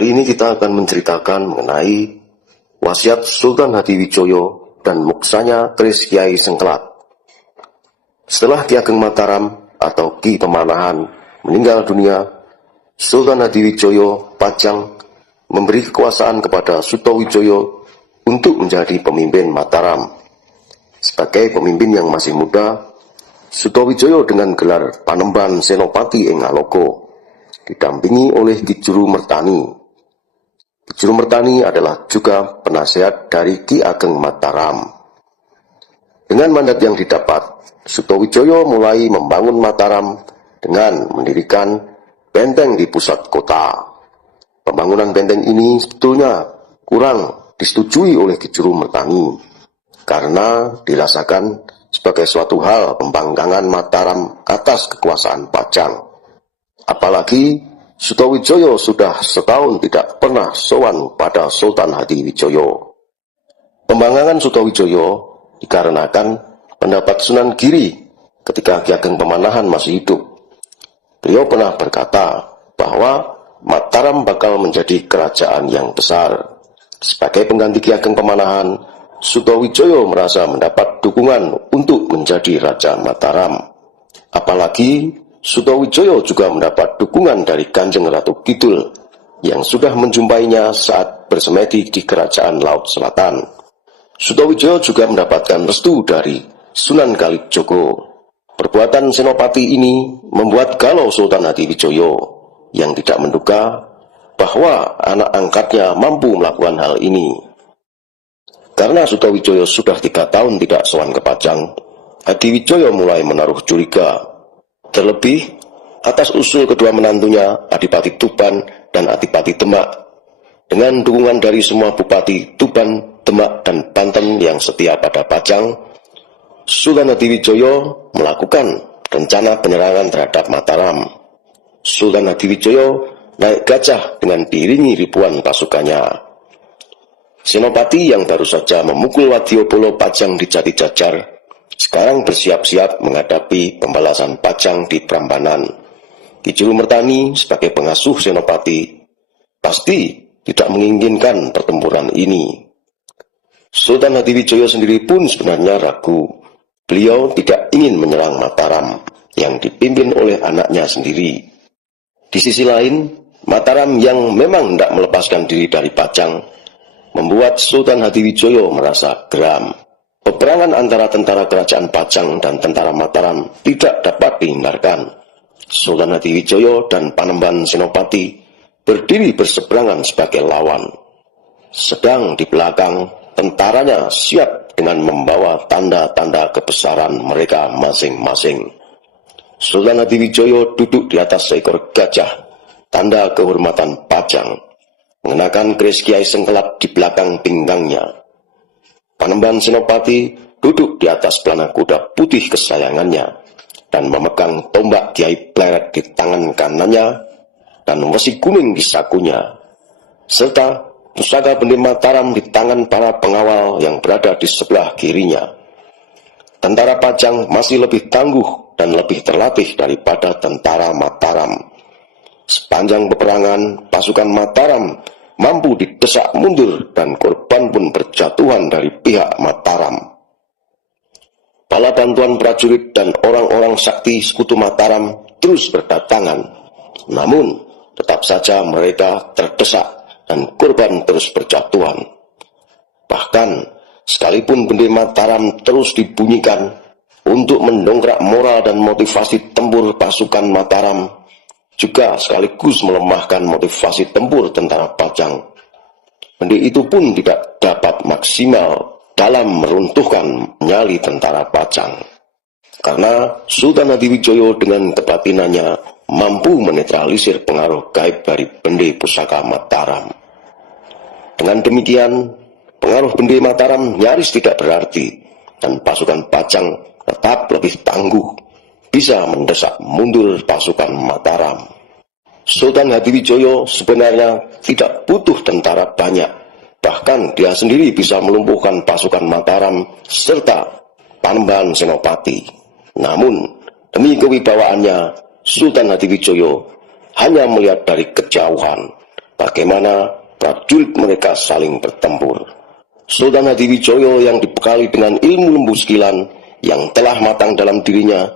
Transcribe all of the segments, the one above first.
Kali ini kita akan menceritakan mengenai wasiat Sultan Hadiwijoyo dan muksanya keris Kiai Sengkelat. Setelah Ki Ageng Mataram atau Ki Pemanahan meninggal dunia, Sultan Hadiwijoyo Pajang memberi kekuasaan kepada Sutowijoyo untuk menjadi pemimpin Mataram. Sebagai pemimpin yang masih muda, Sutowijoyo dengan gelar Panembahan Senopati ing Aloka didampingi oleh Ki Juru Mertani. Ki Juru Mertani adalah juga penasehat dari Ki Ageng Mataram. Dengan mandat yang didapat, Sutowijoyo mulai membangun Mataram dengan mendirikan benteng di pusat kota. Pembangunan benteng ini sebetulnya kurang disetujui oleh Ki Juru Mertani karena dirasakan sebagai suatu hal pembangkangan Mataram atas kekuasaan Pajang. Apalagi Sutowijoyo sudah setahun tidak pernah sowan pada Sultan Hadiwijoyo. Pembangkangan Sutowijoyo dikarenakan pendapat Sunan Giri ketika Ki Ageng Pemanahan masih hidup. Beliau pernah berkata bahwa Mataram bakal menjadi kerajaan yang besar. Sebagai pengganti Ki Ageng Pemanahan, Sutowijoyo merasa mendapat dukungan untuk menjadi Raja Mataram. Apalagi Sutowijoyo juga mendapat dukungan dari Kanjeng Ratu Kidul yang sudah menjumpainya saat bersemedi di Kerajaan Laut Selatan. Sutowijoyo juga mendapatkan restu dari Sunan Kalijogo. Perbuatan Senopati ini membuat galau Sultan Hadiwijoyo yang tidak menduga bahwa anak angkatnya mampu melakukan hal ini. Karena Sutowijoyo sudah 3 tahun tidak sowan ke Pajang, Hadiwijoyo mulai menaruh curiga. Terlebih atas usul kedua menantunya Adipati Tuban dan Adipati Demak. Dengan dukungan dari semua Bupati Tuban, Demak, dan Banten yang setia pada Pajang, Sultan Hadiwijoyo melakukan rencana penyerangan terhadap Mataram. Sultan Hadiwijoyo naik gajah dengan diiringi ribuan pasukannya. Senopati yang baru saja memukul Wadyabala Pajang di Jati Jajar sekarang bersiap-siap menghadapi pembalasan Pajang di Prambanan. Ki Juru Mertani sebagai pengasuh Senopati pasti tidak menginginkan pertempuran ini. Sultan Hadiwijoyo sendiri pun sebenarnya ragu. Beliau tidak ingin menyerang Mataram yang dipimpin oleh anaknya sendiri. Di sisi lain, Mataram yang memang tidak melepaskan diri dari Pajang membuat Sultan Hadiwijoyo merasa geram. Peperangan antara tentara kerajaan Pajang dan tentara Mataram tidak dapat dihindarkan. Sultan Hadiwijoyo dan Panembahan Senopati berdiri berseberangan sebagai lawan. Sedang di belakang, tentaranya siap dengan membawa tanda-tanda kebesaran mereka masing-masing. Sultan Hadiwijoyo duduk di atas seekor gajah, tanda kehormatan Pajang, mengenakan keris Kiai Sengkelat di belakang pinggangnya. Panembahan Senopati duduk di atas pelana kuda putih kesayangannya dan memegang tombak Kiai Pleret di tangan kanannya dan wesi kuning di sakunya, serta pusaka bendi Mataram di tangan para pengawal yang berada di sebelah kirinya. Tentara Pajang masih lebih tangguh dan lebih terlatih daripada tentara Mataram. Sepanjang peperangan, pasukan Mataram mampu didesak mundur dan korban pun berjatuhan dari pihak Mataram. Bala bantuan prajurit dan orang-orang sakti sekutu Mataram terus berdatangan. Namun, tetap saja mereka terdesak dan korban terus berjatuhan. Bahkan, sekalipun bendi Mataram terus dibunyikan untuk mendongkrak moral dan motivasi tempur pasukan Mataram, juga sekaligus melemahkan motivasi tempur tentara Pajang. Bendi itu pun tidak dapat maksimal dalam meruntuhkan nyali tentara Pajang. Karena Sultan Hadiwijoyo dengan kebatinannya mampu menetralisir pengaruh gaib dari bendi pusaka Mataram. Dengan demikian, pengaruh bendi Mataram nyaris tidak berarti dan pasukan Pajang tetap lebih tangguh, bisa mendesak mundur pasukan Mataram. Sultan Hadiwijoyo sebenarnya tidak butuh tentara banyak, bahkan dia sendiri bisa melumpuhkan pasukan Mataram serta Panembahan Senopati. Namun, demi kewibawaannya, Sultan Hadiwijoyo hanya melihat dari kejauhan bagaimana prajurit mereka saling bertempur. Sultan Hadiwijaya yang dibekali dengan ilmu lembu sekilan yang telah matang dalam dirinya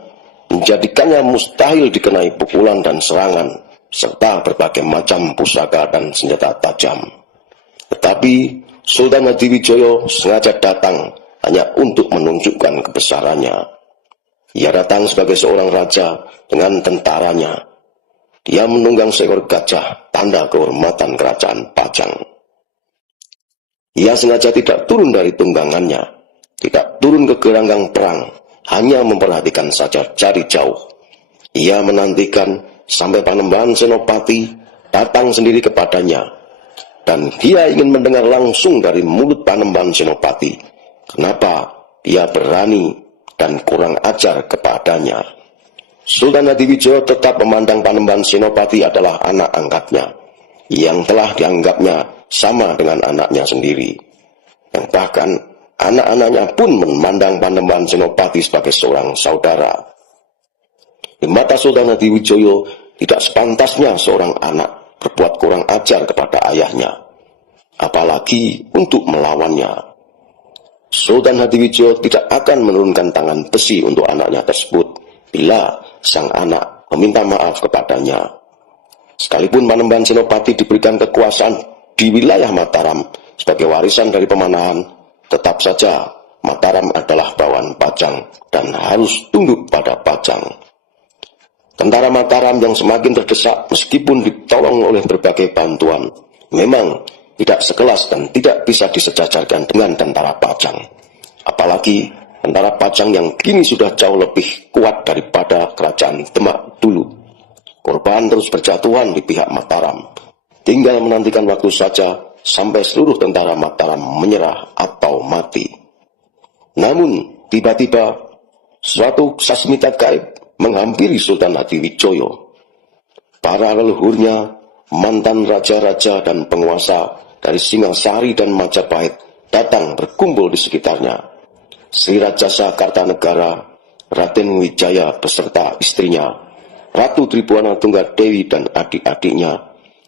menjadikannya mustahil dikenai pukulan dan serangan, serta berbagai macam pusaka dan senjata tajam. Tetapi Sultan Hadiwijaya sengaja datang hanya untuk menunjukkan kebesarannya. Ia datang sebagai seorang raja dengan tentaranya. Dia menunggang seekor gajah, tanda kehormatan kerajaan Pajang. Ia sengaja tidak turun dari tunggangannya, tidak turun ke gelanggang perang, hanya memperhatikan saja dari jauh. Ia menantikan sampai Panembahan Senopati datang sendiri kepadanya, dan dia ingin mendengar langsung dari mulut Panembahan Senopati kenapa dia berani dan kurang ajar kepadanya. Sultan Hadiwijaya tetap memandang Panembahan Senopati adalah anak angkatnya, yang telah dianggapnya sama dengan anaknya sendiri. Yang bahkan anak-anaknya pun memandang Panembahan Senopati sebagai seorang saudara. Di mata Sultan Hadiwijaya, tidak sepantasnya seorang anak berbuat kurang ajar kepada ayahnya, apalagi untuk melawannya. Sultan Hadiwijaya tidak akan menurunkan tangan besi untuk anaknya tersebut bila sang anak meminta maaf kepadanya. Sekalipun Panembahan Senopati diberikan kekuasaan di wilayah Mataram sebagai warisan dari pemanahan, tetap saja Mataram adalah bawahan Pajang dan harus tunduk pada Pajang. Tentara Mataram yang semakin terdesak meskipun ditolong oleh berbagai bantuan, memang tidak sekelas dan tidak bisa disejajarkan dengan tentara Pajang. Apalagi tentara Pajang yang kini sudah jauh lebih kuat daripada kerajaan Demak dulu. Korban terus berjatuhan di pihak Mataram. Tinggal menantikan waktu saja sampai seluruh tentara Mataram menyerah atau mati. Namun, tiba-tiba suatu sasmita gaib menghampiri Sultan Hadiwijaya. Para leluhurnya, mantan raja-raja dan penguasa dari Singasari dan Majapahit datang berkumpul di sekitarnya. Sri Rajasa Kartanegara, Raden Wijaya beserta istrinya, Ratu Tribuana Tunggadewi dan adik-adiknya,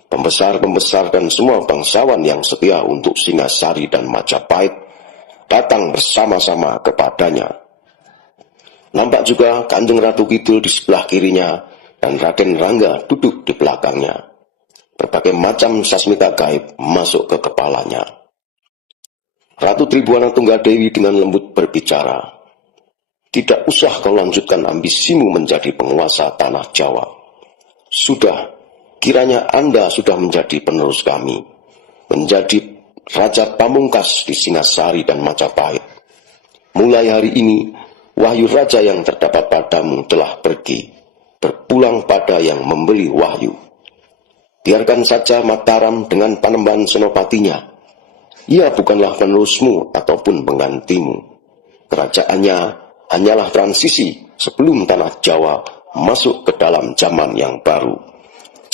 pembesar-pembesar dan semua bangsawan yang setia untuk Singasari dan Majapahit datang bersama-sama kepadanya. Nampak juga Kanjeng Ratu Kidul di sebelah kirinya dan Raden Rangga duduk di belakangnya. Berbagai macam sasmita gaib masuk ke kepalanya. Ratu Tribuana Tunggadewi dengan lembut berbicara, "Tidak usah kau lanjutkan ambisimu menjadi penguasa tanah Jawa. Sudah, kiranya Anda sudah menjadi penerus kami, menjadi Raja Pamungkas di Singasari dan Majapahit. Mulai hari ini, wahyu raja yang terdapat padamu telah pergi, berpulang pada yang memberi wahyu. Biarkan saja Mataram dengan Panembahan Senopatinya. Ia bukanlah penerusmu ataupun penggantimu. Kerajaannya hanyalah transisi sebelum tanah Jawa masuk ke dalam zaman yang baru.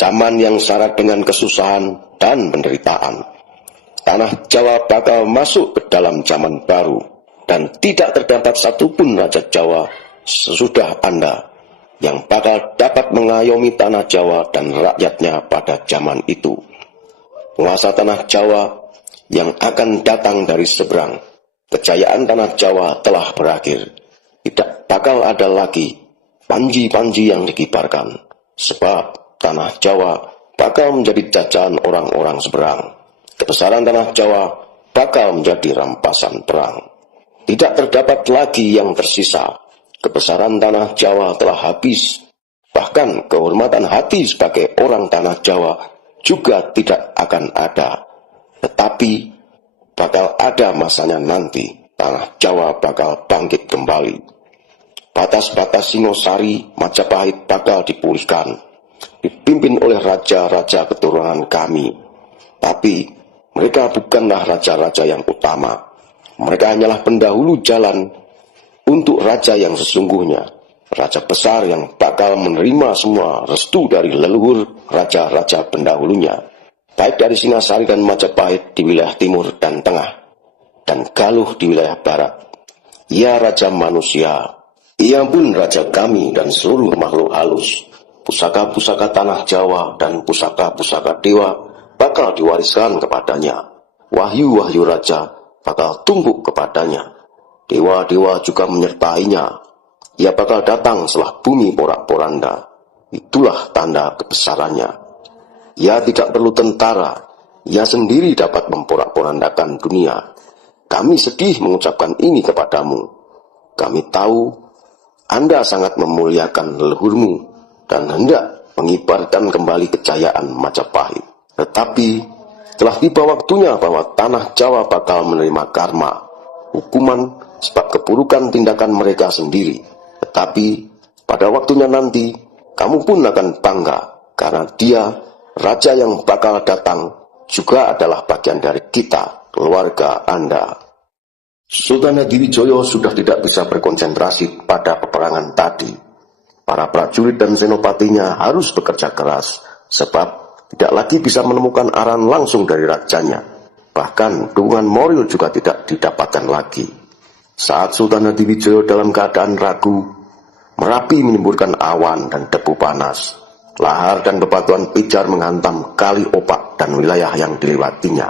Zaman yang syarat dengan kesusahan dan penderitaan. Tanah Jawa bakal masuk ke dalam zaman baru, dan tidak terdapat satupun Raja Jawa sesudah Anda yang bakal dapat mengayomi tanah Jawa dan rakyatnya pada zaman itu. Penguasa tanah Jawa yang akan datang dari seberang, kejayaan tanah Jawa telah berakhir. Tidak bakal ada lagi panji-panji yang dikibarkan, sebab tanah Jawa bakal menjadi jajahan orang-orang seberang. Kebesaran tanah Jawa bakal menjadi rampasan perang. Tidak terdapat lagi yang tersisa. Kebesaran tanah Jawa telah habis. Bahkan kehormatan hati sebagai orang tanah Jawa juga tidak akan ada. Tetapi bakal ada masanya nanti. Tanah Jawa bakal bangkit kembali. Batas-batas Singosari, Majapahit bakal dipulihkan, dipimpin oleh raja-raja keturunan kami. Tapi mereka bukanlah raja-raja yang utama. Mereka hanyalah pendahulu jalan untuk raja yang sesungguhnya. Raja besar yang bakal menerima semua restu dari leluhur raja-raja pendahulunya. Baik dari Singasari dan Majapahit di wilayah timur dan tengah, dan Galuh di wilayah barat. Ia raja manusia. Ia pun raja kami dan seluruh makhluk halus. Pusaka-pusaka tanah Jawa dan pusaka-pusaka dewa bakal diwariskan kepadanya. Wahyu-wahyu raja bakal tumpuk kepadanya. Dewa-dewa juga menyertainya. Ia bakal datang setelah bumi porak-poranda. Itulah tanda kebesarannya. Ia tidak perlu tentara. Ia sendiri dapat memporak-porandakan dunia. Kami sedih mengucapkan ini kepadamu. Kami tahu Anda sangat memuliakan leluhurmu dan hendak mengibarkan kembali kejayaan Majapahit. Tetapi telah tiba waktunya bahwa tanah Jawa bakal menerima karma, hukuman sebab keburukan tindakan mereka sendiri. Tetapi pada waktunya nanti, kamu pun akan bangga karena dia, raja yang bakal datang, juga adalah bagian dari kita, keluarga Anda. Sultan Hadiwijaya sudah tidak bisa berkonsentrasi pada peperangan tadi. Para prajurit dan senopatinya harus bekerja keras, sebab tidak lagi bisa menemukan arahan langsung dari rajanya. Bahkan dukungan moral juga tidak didapatkan lagi. Saat Sultan Hadiwijaya dalam keadaan ragu, Merapi menimbulkan awan dan debu panas. Lahar dan bebatuan pijar menghantam Kali Opak dan wilayah yang dilewatinya.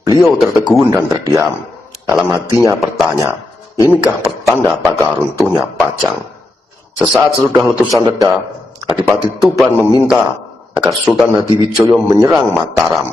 Beliau tertegun dan terdiam. Dalam hatinya bertanya, inikah pertanda bakal runtuhnya Pajang? Sesaat sesudah letusan reda, Adipati Tuban meminta agar Sultan Hadiwijaya menyerang Mataram.